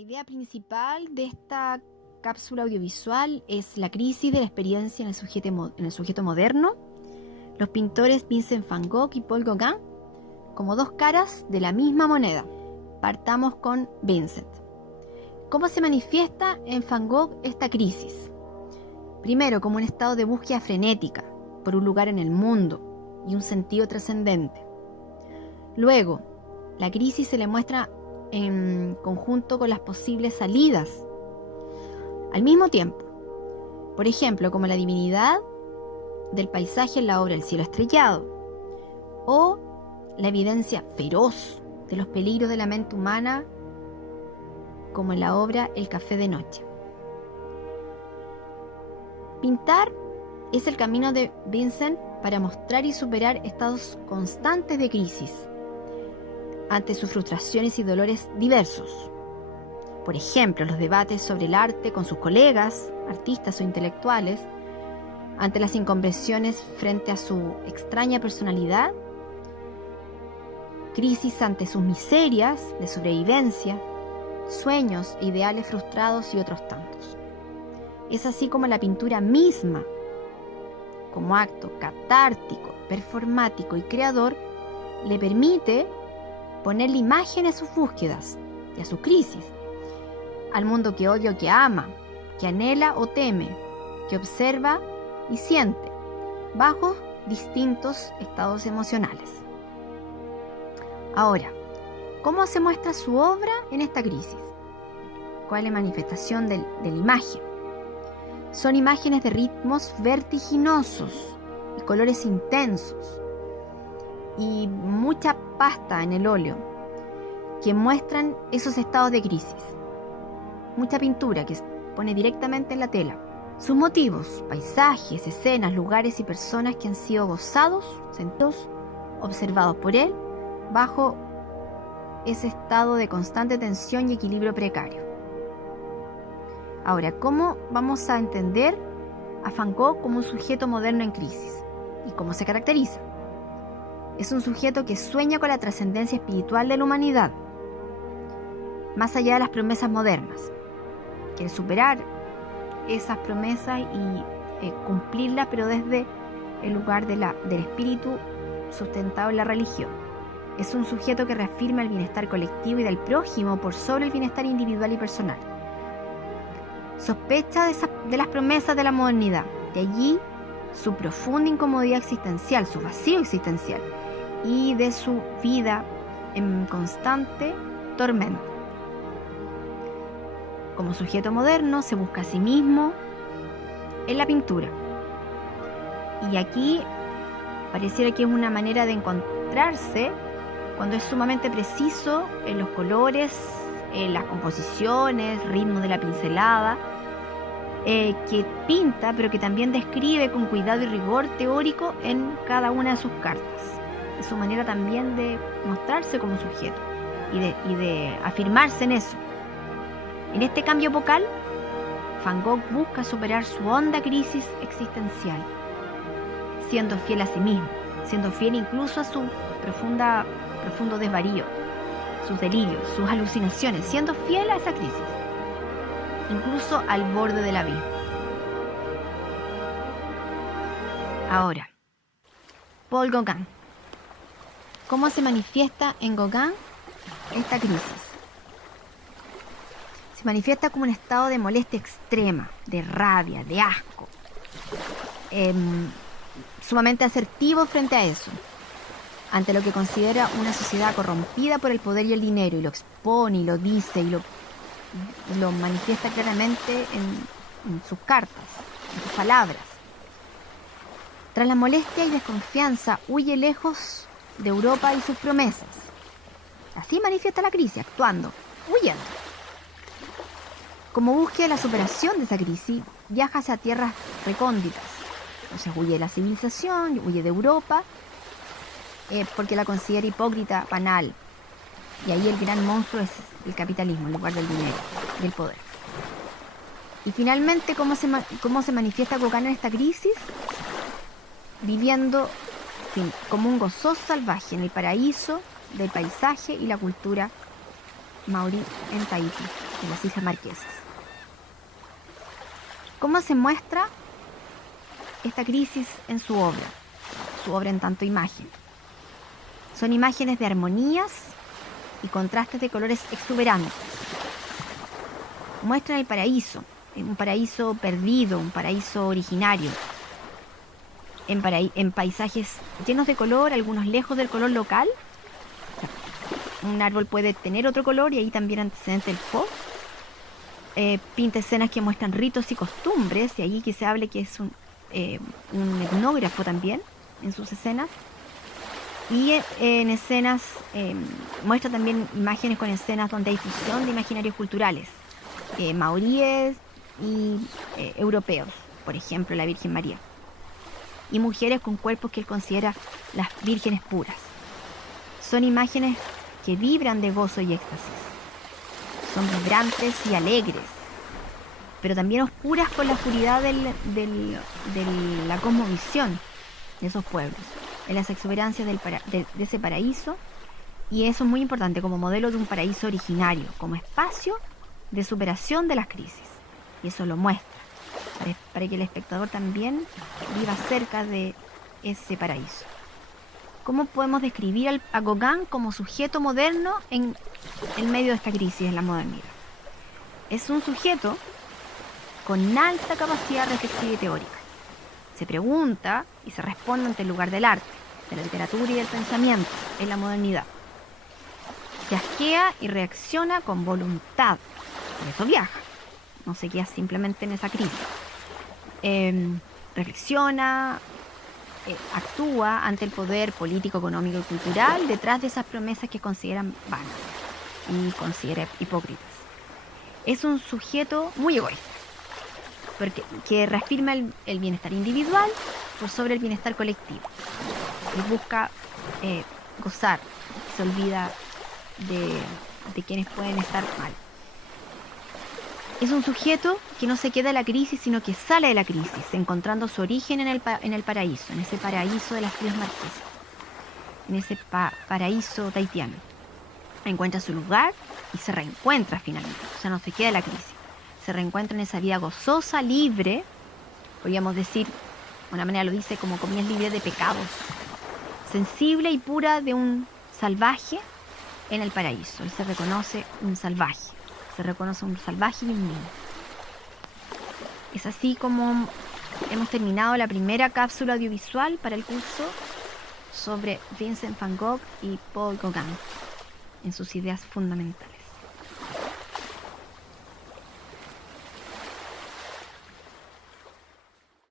idea principal de esta cápsula audiovisual es la crisis de la experiencia en el sujeto moderno, los pintores Vincent van Gogh y Paul Gauguin como dos caras de la misma moneda. Partamos con Vincent. ¿Cómo se manifiesta en Van Gogh esta crisis? Primero, como un estado de búsqueda frenética por un lugar en el mundo y un sentido trascendente. Luego, la crisis se le muestra en conjunto con las posibles salidas al mismo tiempo. Por ejemplo, como la divinidad del paisaje en la obra El cielo estrellado, o la evidencia feroz de los peligros de la mente humana, como en la obra El café de noche. Pintar es el camino de Vincent para mostrar y superar estados constantes de crisis ante sus frustraciones y dolores diversos. Por ejemplo, los debates sobre el arte con sus colegas, artistas o intelectuales, ante las incomprensiones frente a su extraña personalidad, crisis ante sus miserias de sobrevivencia, sueños e ideales frustrados y otros tantos. Es así como la pintura misma, como acto catártico, performático y creador, le permite ponerle imagen a sus búsquedas y a sus crisis, al mundo que odia o que ama, que anhela o teme, que observa y siente, bajo distintos estados emocionales. Ahora, ¿cómo se muestra su obra en esta crisis? ¿Cuál es la manifestación de la imagen? Son imágenes de ritmos vertiginosos y colores intensos y mucha pasta en el óleo que muestran esos estados de crisis. Mucha pintura que se pone directamente en la tela. Sus motivos, paisajes, escenas, lugares y personas que han sido gozados, sentidos, observados por él bajo ese estado de constante tensión y equilibrio precario. Ahora, ¿cómo vamos a entender a Van Gogh como un sujeto moderno en crisis? ¿Y cómo se caracteriza? Es un sujeto que sueña con la trascendencia espiritual de la humanidad, más allá de las promesas modernas. Quiere superar esas promesas y cumplirlas, pero desde el lugar del espíritu sustentado en la religión. Es un sujeto que reafirma el bienestar colectivo y del prójimo por sobre el bienestar individual y personal. Sospecha de las promesas de la modernidad. De allí su profunda incomodidad existencial, su vacío existencial y de su vida en constante tormento. Como sujeto moderno se busca a sí mismo en la pintura. Y aquí pareciera que es una manera de encontrarse cuando es sumamente preciso en los colores, en las composiciones, ritmo de la pincelada, que pinta, pero que también describe con cuidado y rigor teórico en cada una de sus cartas. Es su manera también de mostrarse como sujeto y de afirmarse en eso. En este cambio vocal, Van Gogh busca superar su honda crisis existencial, siendo fiel a sí mismo, siendo fiel incluso a su profundo desvarío, sus delirios, sus alucinaciones, siendo fiel a esa crisis, incluso al borde del abismo. Ahora, Paul Gauguin. ¿Cómo se manifiesta en Gauguin esta crisis? Se manifiesta como un estado de molestia extrema, de rabia, de asco, sumamente asertivo frente a eso, ante lo que considera una sociedad corrompida por el poder y el dinero, y lo expone, y lo dice, y lo manifiesta claramente en sus cartas, en sus palabras. Tras la molestia y desconfianza, huye lejos de Europa y sus promesas. Así manifiesta la crisis, actuando, huyendo. Como búsqueda de la superación de esa crisis, viaja hacia tierras recónditas. Entonces huye de la civilización, huye de Europa, porque la considera hipócrita, banal. Y ahí el gran monstruo es el capitalismo, en lugar del dinero, del poder. Y finalmente, ¿cómo se manifiesta Gauguin en esta crisis? Viviendo como un gozoso salvaje en el paraíso del paisaje y la cultura maorí en Tahití, en las Islas Marquesas. ¿Cómo se muestra esta crisis en su obra en tanto imagen? Son imágenes de armonías y contrastes de colores exuberantes. Muestran el paraíso, un paraíso perdido, un paraíso originario, en paisajes llenos de color, algunos lejos del color local. Un árbol puede tener otro color y ahí también antecedente del fo. Pinta escenas que muestran ritos y costumbres, y allí que se hable que es un etnógrafo también en sus escenas. Y en escenas muestra también imágenes con escenas donde hay fusión de imaginarios culturales, maoríes y europeos, por ejemplo la Virgen María, y mujeres con cuerpos que él considera las vírgenes puras. Son imágenes que vibran de gozo y éxtasis. Son vibrantes y alegres, pero también oscuras con la oscuridad de la cosmovisión de esos pueblos, en las exuberancias de ese paraíso. Y eso es muy importante como modelo de un paraíso originario, como espacio de superación de las crisis. Y eso lo muestra, para que el espectador también viva cerca de ese paraíso. ¿Cómo podemos describir a Gauguin como sujeto moderno en medio de esta crisis en la modernidad? Es un sujeto con alta capacidad reflexiva y teórica. Se pregunta y se responde ante el lugar del arte, de la literatura y del pensamiento en la modernidad. Se asquea y reacciona con voluntad. Por eso viaja. No se queda simplemente en esa crisis. Reflexiona, actúa ante el poder político, económico y cultural detrás de esas promesas que consideran vanas y considera hipócritas. Es un sujeto muy egoísta, porque que reafirma el bienestar individual por sobre el bienestar colectivo y busca gozar, se olvida de quienes pueden estar mal. Es un sujeto que no se queda en la crisis, sino que sale de la crisis, encontrando su origen en el paraíso, en ese paraíso de las Islas Marquesas, en ese paraíso tahitiano. Encuentra su lugar y se reencuentra finalmente, o sea, no se queda en la crisis. Se reencuentra en esa vida gozosa, libre, podríamos decir, de una manera lo dice, como comillas, libre de pecados, sensible y pura de un salvaje en el paraíso. Él se reconoce un salvaje. Se reconoce un salvaje y un niño. Es así como hemos terminado la primera cápsula audiovisual para el curso sobre Vincent van Gogh y Paul Gauguin en sus ideas fundamentales.